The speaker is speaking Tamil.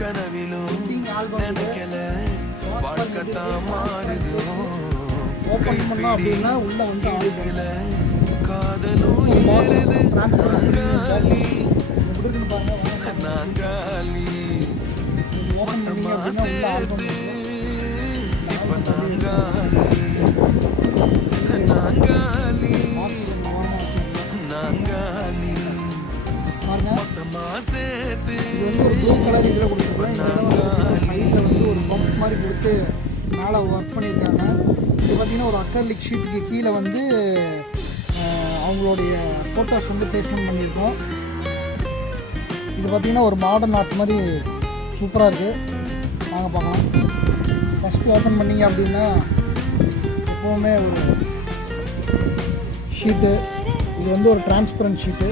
கனவிலும் நினைக்கல வாழ்க்கத்தான் மாறுது ஓப்பன் பண்ணோம் அப்படின்னா உள்ளே வந்து கைப்பிடிக்கல காதலும் ஏறுது நாங்காலி நாங்காலி ஓப்பன் பண்ணிங்க அப்படின்னா உள்ள ஆல்பம் இப்ப நாங்காலி நாங்காலி நாங்காலி மொத்தமா சேர்த்து இது வந்து ஒரு ப்ளூ கலர் இதில் கொடுத்துருக்காங்க. சைடில் வந்து ஒரு பம்ப் மாதிரி கொடுத்து மேலே ஒர்க் பண்ணியிருக்காங்க. இது பார்த்திங்கன்னா ஒரு அக்கர்லிக் ஷீட்டுக்கு கீழே வந்து அவங்களுடைய ஃபோட்டோஸ் வந்து பிளேஸ்மெண்ட் பண்ணியிருக்கோம். இது பார்த்திங்கன்னா ஒரு மாடர்ன் ஆர்ட் மாதிரி சூப்பராக இருக்குது. வாங்க பார்க்கலாம். ஃபஸ்ட்டு ஓப்பன் பண்ணிங்க அப்படின்னா எப்போவுமே ஒரு ஷீட்டு, இது வந்து ஒரு டிரான்ஸ்பரண்ட் ஷீட்டு.